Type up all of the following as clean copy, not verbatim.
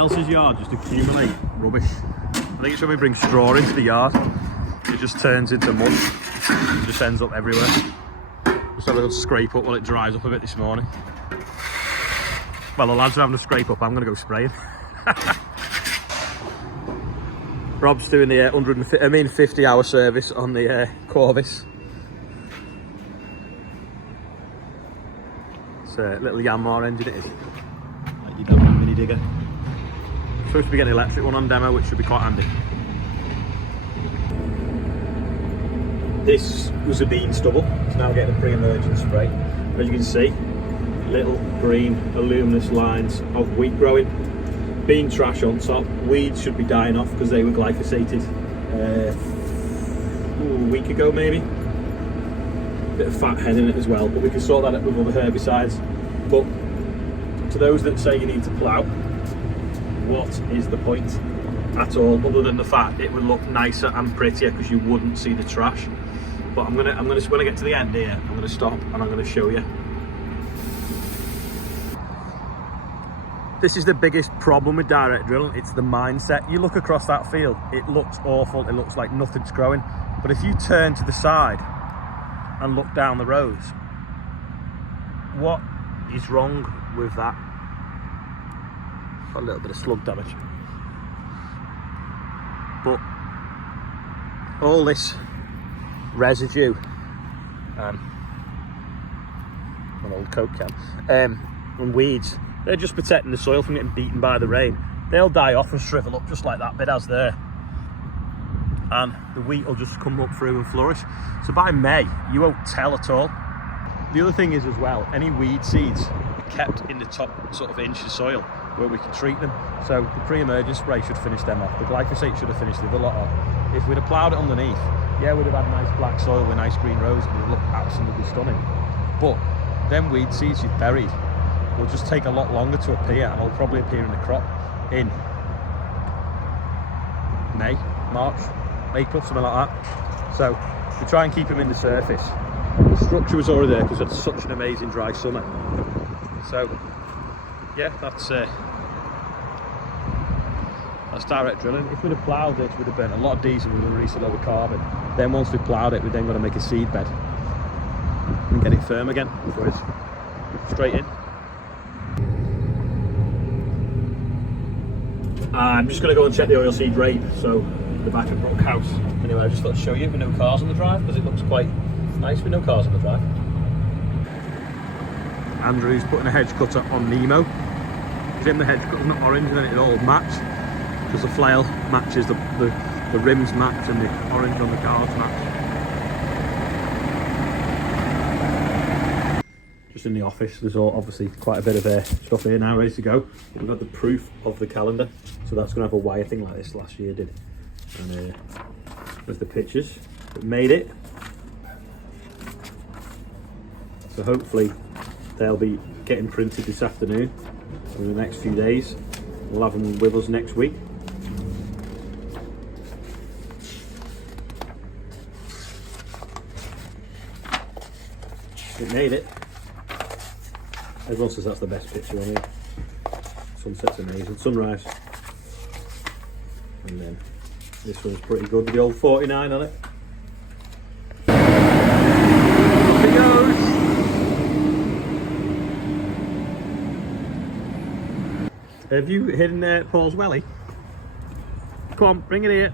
else's yard just accumulate rubbish. I think it's when we bring straw into the yard, it just turns into mud. It just ends up everywhere. Just had a little scrape up while it dries up a bit this morning. Well, the lads are having a scrape up, I'm going to go spraying. Rob's doing the 50-hour service on the Corvus. It's a little Yanmar engine it is. Like you don't have a mini digger. Supposed to be getting an electric one on demo, which should be quite handy. This was a bean stubble. It's now getting a pre-emergent spray. As you can see, little green luminous lines of wheat growing. Bean trash on top. Weeds should be dying off because they were glyphosated a week ago maybe. Bit of fat hen in it as well, but we can sort that out with other herbicides. But to those that say you need to plough, what is the point at all, other than the fact it would look nicer and prettier because you wouldn't see the trash. But when I get to the end here, I'm gonna stop and I'm gonna show you. This is the biggest problem with direct drilling. It's the mindset. You look across that field, it looks awful. It looks like nothing's growing. But if you turn to the side and look down the rows, what is wrong with that? Got a little bit of slug damage. But all this residue, an old Coke can, and weeds, they're just protecting the soil from getting beaten by the rain. They'll die off and shrivel up just like that bit has there. And the wheat will just come up through and flourish. So by May, you won't tell at all. The other thing is as well, any weed seeds are kept in the top sort of inch of soil where we can treat them. So the pre-emergent spray should finish them off. The glyphosate should have finished the other lot off. If we'd have ploughed it underneath, yeah, we'd have had nice black soil with nice green rows and it would look absolutely stunning. But them weed seeds you've buried will just take a lot longer to appear, and will probably appear in the crop in May, March, April, something like that. So we try and keep them in the surface. The structure was already there because it's such an amazing dry summer. So yeah, that's direct drilling. If we'd have ploughed it, we'd have burnt a lot of diesel, we'd have released a lot of carbon. Then once we ploughed it, we're then going to make a seed bed and get it firm again before it's straight in. I'm just going to go and check the oilseed rape, so the back of Brook House. Anyway, I just thought to show you with no cars on the drive because it looks quite nice with no cars on the drive. Andrew's putting a hedge cutter on Nemo. Jim, the hedge cutter's not orange and then it'll all match because the flail matches, the rims match and the orange on the cars match. Just in the office, there's obviously quite a bit of stuff here now ready to go. We've got the proof of the calendar, so that's going to have a wire thing like this last year did. And there's the pictures that made it. So hopefully they'll be getting printed this afternoon in the next few days. We'll have them with us next week. It made it. Everyone says that's the best picture on here. Sunset's amazing. Sunrise. And then this one's pretty good with the old 49 on it. Off it goes! Have you hidden Paul's welly? Come on, bring it here.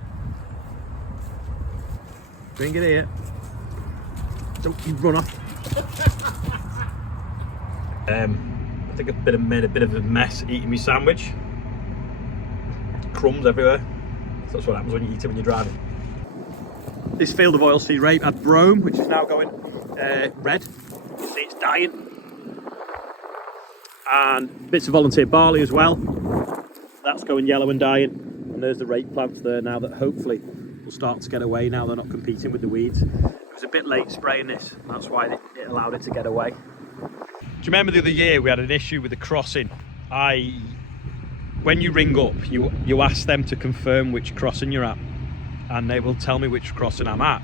Bring it here. Don't you run off. I think I've made a bit of a mess eating my sandwich. Crumbs everywhere. So that's what happens when you eat it when you're driving. This field of oilseed rape had brome, which is now going red. You see it's dying. And bits of volunteer barley as well. That's going yellow and dying. And there's the rape plants there now that hopefully will start to get away now they're not competing with the weeds. It was a bit late spraying this, and that's why it allowed it to get away. Do you remember the other year we had an issue with the crossing? When you ring up, you ask them to confirm which crossing you're at, and they will tell me which crossing I'm at,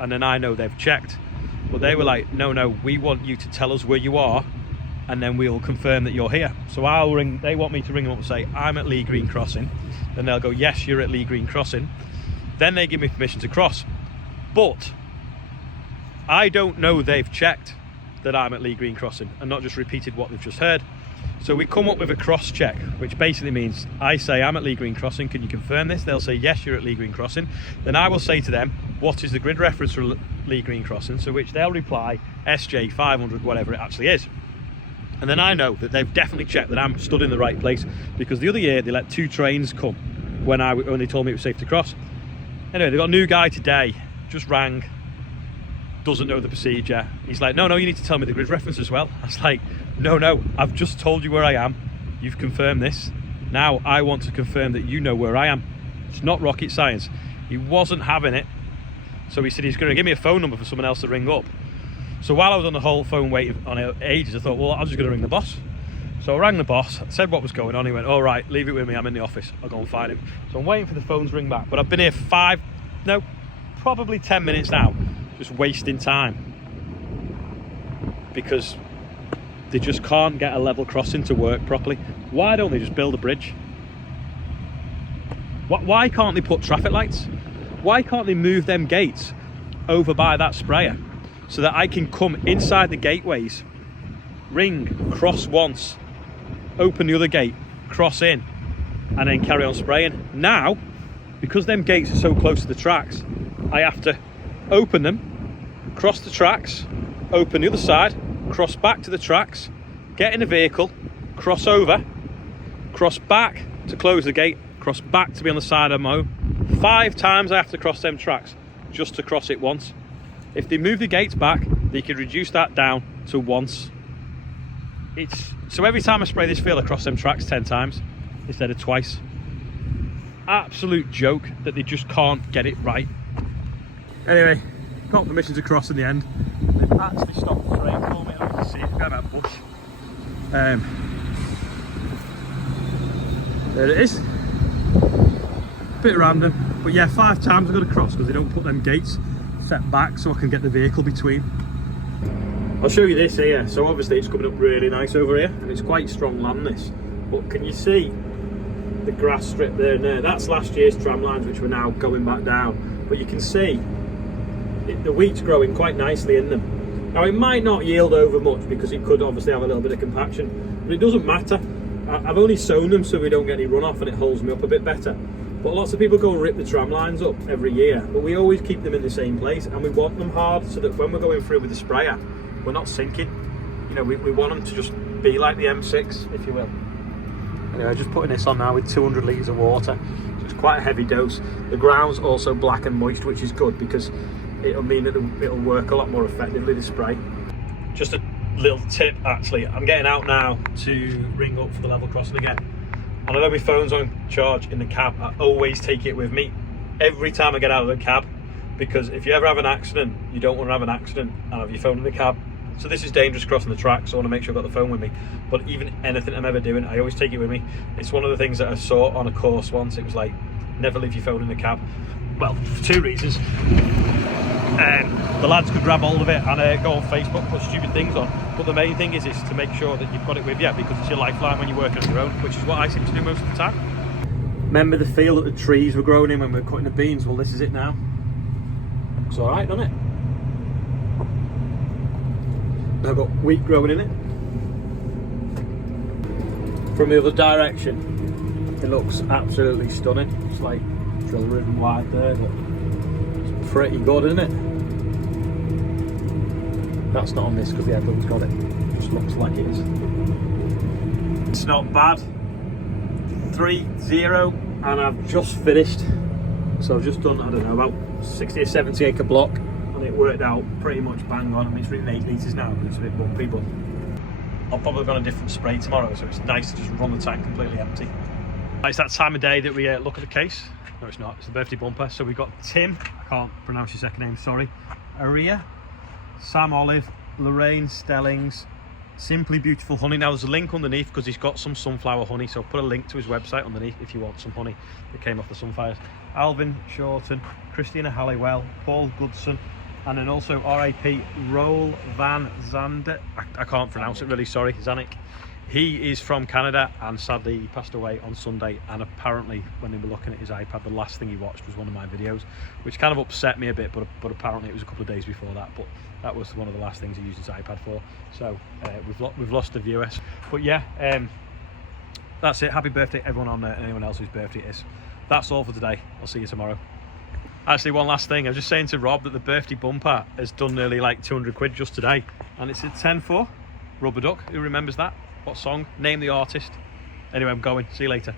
and then I know they've checked. But they were like, no, we want you to tell us where you are, and then we'll confirm that you're here. So I'll ring, they want me to ring them up and say, I'm at Lee Green Crossing. Then they'll go, yes, you're at Lee Green Crossing. Then they give me permission to cross. But I don't know they've checked that I'm at Lee Green Crossing and not just repeated what they've just heard. So we come up with a cross check, which basically means I say, I'm at Lee Green Crossing, can you confirm this? They'll say, yes, you're at Lee Green Crossing. Then I will say to them, what is the grid reference for Lee Green Crossing? So which they'll reply, SJ 500, whatever it actually is. And then I know that they've definitely checked that I'm stood in the right place, because the other year they let 2 trains come when they told me it was safe to cross. Anyway, they've got a new guy today, just rang, doesn't know the procedure. He's like, no, you need to tell me the grid reference as well. I was like, no, I've just told you where I am. You've confirmed this. Now I want to confirm that you know where I am. It's not rocket science. He wasn't having it. So he said he's going to give me a phone number for someone else to ring up. So while I was on the whole phone waiting on it ages, I thought, well, I'm just going to ring the boss. So I rang the boss, said what was going on. He went, all right, leave it with me. I'm in the office. I'll go and find him. So I'm waiting for the phone to ring back. But I've been here probably 10 minutes now, just wasting time, because they just can't get a level crossing to work properly. Why don't they just build a bridge? Why can't they put traffic lights? Why can't they move them gates over by that sprayer so that I can come inside the gateways, ring, cross once, open the other gate, cross in, and then carry on spraying? Now, because them gates are so close to the tracks, I have to open them, cross the tracks, open the other side, cross back to the tracks, get in a vehicle, cross over, cross back to close the gate, cross back to be on the side of my own. 5 times I have to cross them tracks just to cross it once. If they move the gates back, they could reduce that down to once. So every time I spray this field, I cross them tracks 10 times instead of twice. Absolute joke that they just can't get it right. Anyway, got permission to cross in the end. They've actually stopped the train for me. I can see it, going about bush. There it is. Bit random, but yeah, 5 times I've got to cross because they don't put them gates set back so I can get the vehicle between. I'll show you this here. So obviously it's coming up really nice over here, and it's quite strong land this. But can you see the grass strip there and there? That's last year's tram lines, which were now going back down. But you can see the wheat's growing quite nicely in them. Now it might not yield over much because it could obviously have a little bit of compaction, but it doesn't matter. I've only sown them so we don't get any runoff and it holds me up a bit better. But lots of people go and rip the tram lines up every year, but we always keep them in the same place, and we want them hard so that when we're going through with the sprayer, we're not sinking. You know, we want them to just be like the M6, if you will. Anyway, just putting this on now with 200 litres of water, so it's quite a heavy dose. The ground's also black and moist, which is good because it'll mean that it'll work a lot more effectively, the spray. Just a little tip actually, I'm getting out now to ring up for the level crossing again. And although my phone's on charge in the cab, I always take it with me every time I get out of the cab, because if you ever have an accident, you don't want to have an accident and have your phone in the cab. So this is dangerous crossing the track, so I want to make sure I've got the phone with me. But even anything I'm ever doing, I always take it with me. It's one of the things that I saw on a course once. It was like, never leave your phone in the cab. Well, for 2 reasons. The lads could grab hold of it and go on Facebook, put stupid things on. But the main thing is to make sure that you've got it with you, because it's your lifeline when you're working on your own, which is what I seem to do most of the time. Remember the field that the trees were growing in when we were cutting the beans? Well, this is it now. Looks alright, doesn't it? Now I've got wheat growing in it. From the other direction, it looks absolutely stunning. It's like drill ribbon wide there, but it's pretty good, isn't it? That's not on this because the headland's got it. It just looks like it is. It's not bad. 3-0, and I've just finished. So I've just done, I don't know, about 60 or 70 acre block, and it worked out pretty much bang on. I mean, it's written 8 litres now, but it's a bit bumpy, but I'll probably go on a different spray tomorrow, so it's nice to just run the tank completely empty. It's that time of day that we look at the case. No, it's not. It's the birthday bumper. So we've got Tim, I can't pronounce your second name, sorry, Aria, Sam Olive, Lorraine Stellings, Simply Beautiful Honey. Now there's a link underneath because he's got some sunflower honey, so I'll put a link to his website underneath if you want some honey that came off the sunflowers. Alvin Shorten, Christina Halliwell, Paul Goodson, And then also RAP Roll Van Zander. I can't pronounce it, really, sorry, Zanik. He is from Canada, and sadly he passed away on Sunday, and apparently when they were looking at his iPad, the last thing he watched was one of my videos, which kind of upset me a bit, but apparently it was a couple of days before that, but that was one of the last things he used his iPad for. So we've lost a viewer. But yeah, that's it. Happy birthday everyone on there and anyone else whose birthday it is. That's all for today. I'll see you tomorrow. Actually, one last thing. I was just saying to Rob that the birthday bumper has done nearly like 200 quid just today, and it's a 10-4 Rubber Duck. Who remembers that? What song? Name the artist. Anyway, I'm going. See you later.